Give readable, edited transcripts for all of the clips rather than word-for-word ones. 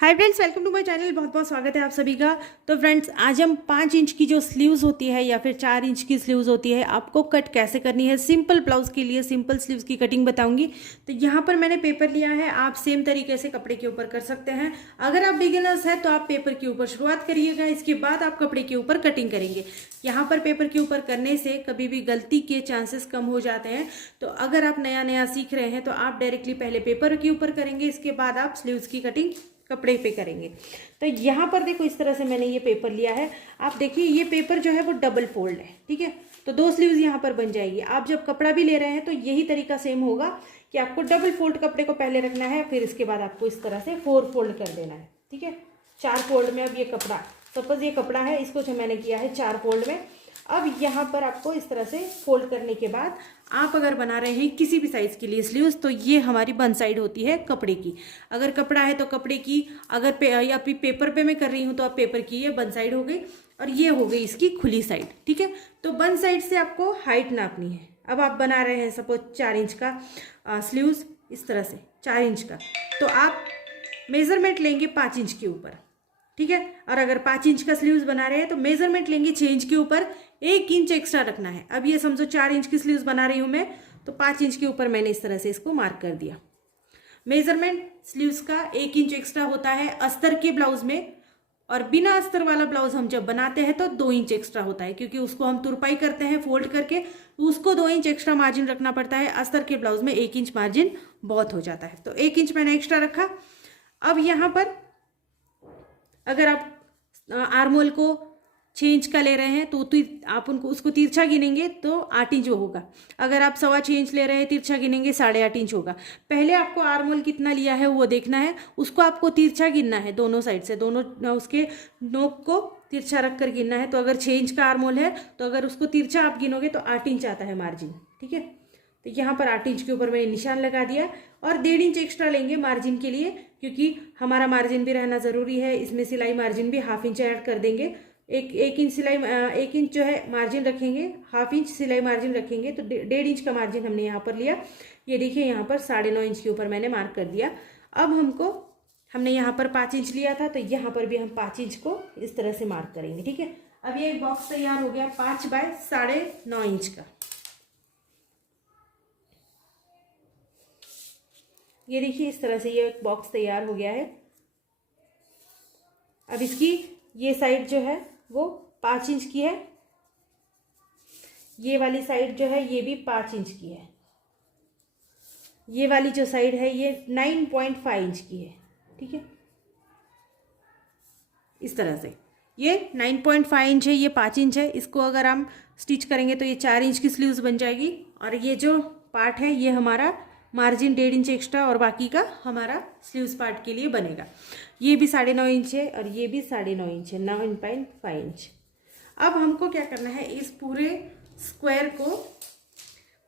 Hi friends, welcome to my channel. बहुत बहुत स्वागत है आप सभी का। तो फ्रेंड्स, आज हम 5 इंच की जो स्लीव्स होती है या फिर 4 इंच की स्लीव्स होती है, आपको कट कैसे करनी है। सिंपल ब्लाउज के लिए सिंपल स्लीव्स की कटिंग बताऊंगी। तो यहाँ पर मैंने पेपर लिया है, आप सेम तरीके से कपड़े के ऊपर कर सकते हैं। अगर आप बिगिनर्स हैं तो आप पेपर के ऊपर शुरुआत करिएगा, इसके बाद आप कपड़े के ऊपर कटिंग करेंगे। यहाँ पर पेपर के ऊपर करने से कभी भी गलती के चांसेस कम हो जाते हैं। तो अगर आप नया नया सीख रहे हैं तो आप डायरेक्टली पहले पेपर के ऊपर करेंगे, इसके बाद आप स्लीव्स की कटिंग कपड़े पे करेंगे। तो यहाँ पर देखो, इस तरह से मैंने ये पेपर लिया है। आप देखिए, ये पेपर जो है वो डबल फोल्ड है, ठीक है। तो 2 स्लीव्स यहाँ पर बन जाएगी। आप जब कपड़ा भी ले रहे हैं तो यही तरीका सेम होगा कि आपको डबल फोल्ड कपड़े को पहले रखना है, फिर इसके बाद आपको इस तरह से 4 फोल्ड कर देना है, ठीक है। 4 फोल्ड में अब ये कपड़ा, सपोज ये कपड़ा है, इसको जो मैंने किया है 4 फोल्ड में। अब यहाँ पर आपको इस तरह से फोल्ड करने के बाद आप अगर बना रहे हैं किसी भी साइज़ के लिए स्लीव्स, तो ये हमारी वन साइड होती है कपड़े की। अगर कपड़ा है तो कपड़े की, अगर या फिर पेपर पे मैं कर रही हूँ तो आप पेपर की ये वन साइड हो गई और ये हो गई इसकी खुली साइड, ठीक है। तो वन साइड से आपको हाइट नापनी है। अब आप बना रहे हैं सपोज 4 इंच का स्लीव्स, इस तरह से 4 इंच का, तो आप मेजरमेंट लेंगे 5 इंच के ऊपर, ठीक है। और अगर 5 इंच का स्लीव्स बना रहे हैं तो मेजरमेंट लेंगे 6 इंच के ऊपर, 1 इंच एक्स्ट्रा रखना है। अब ये समझो 4 इंच की स्लीव्स बना रही हूँ मैं, तो 5 इंच के ऊपर मैंने इस तरह से इसको मार्क कर दिया। मेजरमेंट स्लीव्स का 1 इंच एक्स्ट्रा होता है अस्तर के ब्लाउज में, और बिना अस्तर वाला ब्लाउज हम जब बनाते हैं तो 2 इंच एक्स्ट्रा होता है, क्योंकि उसको हम तुरपाई करते हैं फोल्ड करके, तो उसको 2 इंच एक्स्ट्रा मार्जिन रखना पड़ता है। अस्तर के ब्लाउज में 1 इंच मार्जिन बहुत हो जाता है, तो 1 इंच मैंने एक्स्ट्रा रखा। अब यहाँ पर अगर आप आर्मोल को 6 इंच का ले रहे हैं तो आप उनको उसको तिरछा गिनेंगे तो 8 इंच होगा। अगर आप 6.25 इंच ले रहे हैं तिरछा गिनेंगे 8.5 इंच होगा। पहले आपको आर्मोल कितना लिया है वो देखना है, उसको आपको तिरछा गिनना है दोनों साइड से, दोनों उसके नोक को तिरछा रख कर गिनना है। तो अगर 6 इंच का आर्मोल है तो अगर उसको तिरछा आप गिनोगे तो 8 इंच आता है मार्जिन, ठीक है। तो यहाँ पर 8 इंच के ऊपर मैंने निशान लगा दिया और 1.5 इंच एक्स्ट्रा लेंगे मार्जिन के लिए, क्योंकि हमारा मार्जिन भी रहना ज़रूरी है। इसमें सिलाई मार्जिन भी 1/2 इंच ऐड कर देंगे। एक इंच सिलाई, 1 इंच जो है मार्जिन रखेंगे, 1/2 इंच सिलाई मार्जिन रखेंगे, तो 1.5 इंच का मार्जिन हमने यहाँ पर लिया। ये देखिए यहाँ पर 9.5 इंच के ऊपर मैंने मार्क कर दिया। अब हमने यहाँ पर 5 इंच लिया था, तो यहाँ पर भी हम 5 इंच को इस तरह से मार्क करेंगे, ठीक है। अब ये एक बॉक्स तैयार हो गया 5 बाय 9.5 इंच का। ये देखिए इस तरह से ये एक बॉक्स तैयार हो गया है। अब इसकी ये साइड जो है वो 5 इंच की है, ये वाली साइड जो है ये भी 5 इंच की है, ये वाली जो साइड है ये 9.5 इंच की है, ठीक है। इस तरह से ये 9.5 इंच है, ये 5 इंच है। इसको अगर हम स्टिच करेंगे तो ये 4 इंच की स्लीव्स बन जाएगी। और ये जो पार्ट है ये हमारा मार्जिन 1.5 इंच एक्स्ट्रा और बाकी का हमारा स्लीव्स पार्ट के लिए बनेगा। ये भी 9.5 इंच है और ये भी 9.5 इंच है, 9.5 इंच। अब हमको क्या करना है, इस पूरे स्क्वायर को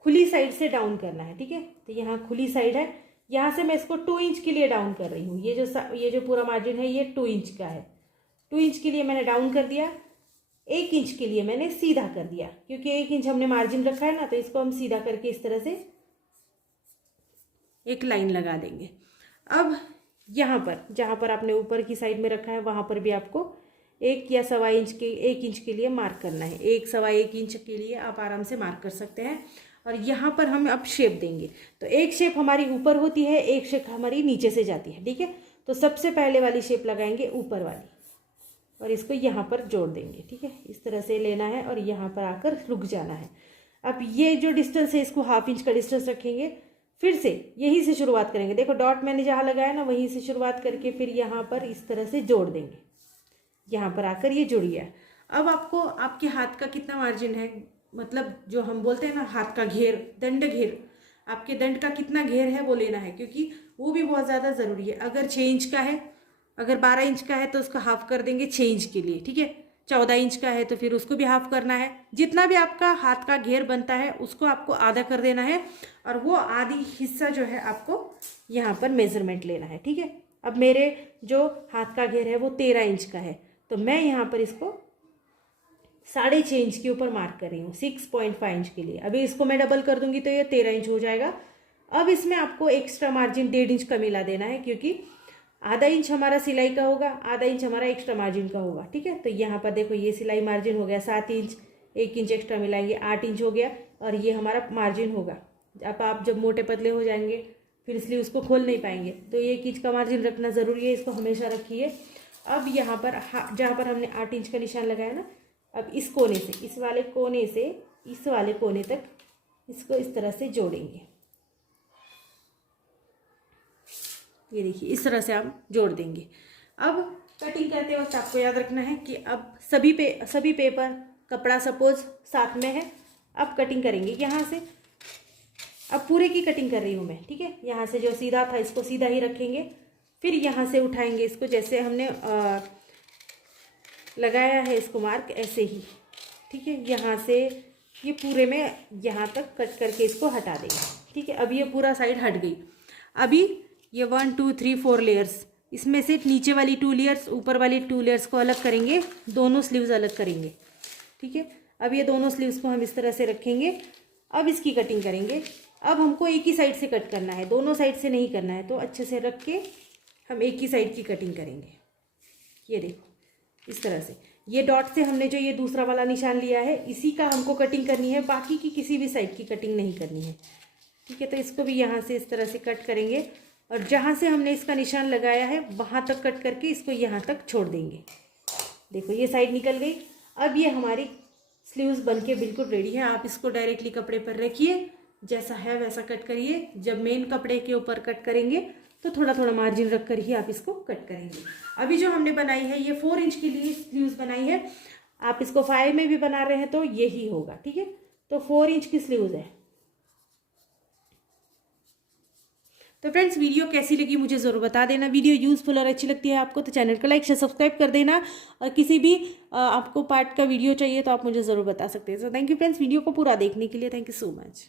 खुली साइड से डाउन करना है, ठीक है। तो यहाँ खुली साइड है, यहाँ से मैं इसको 2 इंच के लिए डाउन कर रही हूँ। ये जो पूरा मार्जिन है ये 2 इंच का है। 2 इंच के लिए मैंने डाउन कर दिया, 1 इंच के लिए मैंने सीधा कर दिया, क्योंकि 1 इंच हमने मार्जिन रखा है ना, तो इसको हम सीधा करके इस तरह से एक लाइन लगा देंगे। अब यहाँ पर जहाँ पर आपने ऊपर की साइड में रखा है वहाँ पर भी आपको 1 या 1 इंच के लिए मार्क करना है। 1 इंच के लिए आप आराम से मार्क कर सकते हैं। और यहाँ पर हम अब शेप देंगे, तो एक शेप हमारी ऊपर होती है, एक शेप हमारी नीचे से जाती है, ठीक है। तो सबसे पहले वाली शेप लगाएंगे ऊपर वाली और इसको यहाँ पर जोड़ देंगे, ठीक है। इस तरह से लेना है और यहाँ पर आकर रुक जाना है। अब ये जो डिस्टेंस है इसको 1/2 इंच का डिस्टेंस रखेंगे, फिर से यहीं से शुरुआत करेंगे। देखो डॉट मैंने जहाँ लगाया ना वहीं से शुरुआत करके फिर यहाँ पर इस तरह से जोड़ देंगे, यहाँ पर आकर ये जुड़ गया। अब आपको आपके हाथ का कितना मार्जिन है, मतलब जो हम बोलते हैं ना हाथ का घेर, दंड घेर, आपके दंड का कितना घेर है वो लेना है, क्योंकि वो भी बहुत ज़्यादा ज़रूरी है। अगर 6 इंच का है, अगर 12 इंच का है तो उसका हाफ कर देंगे 6 इंच के लिए, ठीक है। 14 इंच का है तो फिर उसको भी हाफ करना है। जितना भी आपका हाथ का घेर बनता है उसको आपको आधा कर देना है, और वो आधी हिस्सा जो है आपको यहाँ पर मेजरमेंट लेना है, ठीक है। अब मेरे जो हाथ का घेर है वो 13 इंच का है, तो मैं यहाँ पर इसको 6.5 इंच के ऊपर मार्क कर रही हूँ, 6.5 इंच के लिए। अभी इसको मैं डबल कर दूंगी तो ये 13 इंच हो जाएगा। अब इसमें आपको एक्स्ट्रा मार्जिन 1.5 इंच का मिला देना है, क्योंकि आधा इंच हमारा सिलाई का होगा, आधा इंच हमारा एक्स्ट्रा मार्जिन का होगा। ठीक है, तो यहाँ पर देखो ये सिलाई मार्जिन हो गया 7 इंच, 1 इंच एक्स्ट्रा मिलाएंगे 8 इंच हो गया, और ये हमारा मार्जिन होगा। अब आप जब मोटे पतले हो जाएंगे फिर इसलिए उसको खोल नहीं पाएंगे, तो 1 इंच का मार्जिन रखना ज़रूरी है, इसको हमेशा रखिए। अब यहाँ पर जहाँ पर हमने 8 इंच का निशान लगाया ना, अब इस कोने से, इस वाले कोने से इस वाले कोने तक इसको इस तरह से जोड़ेंगे। ये देखिए इस तरह से आप जोड़ देंगे। अब कटिंग करते वक्त आपको याद रखना है कि अब सभी पेपर कपड़ा सपोज साथ में है। अब कटिंग करेंगे यहाँ से, अब पूरे की कटिंग कर रही हूँ मैं। ठीक है, यहाँ से जो सीधा था इसको सीधा ही रखेंगे, फिर यहाँ से उठाएंगे इसको, जैसे हमने लगाया है इसको मार्क, ऐसे ही। ठीक है, यहाँ से ये पूरे में यहाँ तक कट करके इसको हटा देंगे। ठीक है, अब ये पूरा साइड हट गई। अभी ये 1 2 3 4 लेयर्स, इसमें से नीचे वाली 2 लेयर्स ऊपर वाली 2 लेयर्स को अलग करेंगे, दोनों स्लीव्स अलग करेंगे। ठीक है, अब ये दोनों स्लीव्स को हम इस तरह से रखेंगे। अब इसकी कटिंग करेंगे। अब हमको एक ही साइड से कट करना है, दोनों साइड से नहीं करना है, तो अच्छे से रख के हम एक ही साइड की कटिंग करेंगे। ये देखो इस तरह से, ये डॉट से हमने जो ये दूसरा वाला निशान लिया है इसी का हमको कटिंग करनी है, बाकी की किसी भी साइड की कटिंग नहीं करनी है। ठीक है, तो इसको भी यहाँ से इस तरह से कट करेंगे, और जहाँ से हमने इसका निशान लगाया है वहाँ तक कट करके इसको यहाँ तक छोड़ देंगे। देखो ये साइड निकल गई। अब ये हमारी स्लीव्स बनके बिल्कुल रेडी है। आप इसको डायरेक्टली कपड़े पर रखिए, जैसा है वैसा कट करिए। जब मेन कपड़े के ऊपर कट करेंगे तो थोड़ा थोड़ा मार्जिन रख कर ही आप इसको कट करेंगे। अभी जो हमने बनाई है ये 4 इंच के लिए स्लीव्स बनाई है, आप इसको 5 में भी बना रहे हैं तो यही होगा। ठीक है, तो 4 इंच की स्लीव्स है। तो फ्रेंड्स वीडियो कैसी लगी मुझे ज़रूर बता देना। वीडियो यूज़फुल और अच्छी लगती है आपको तो चैनल को लाइक शेयर सब्सक्राइब कर देना, और किसी भी आपको पार्ट का वीडियो चाहिए तो आप मुझे ज़रूर बता सकते हैं। So thank you friends video को पूरा देखने के लिए। Thank you so much.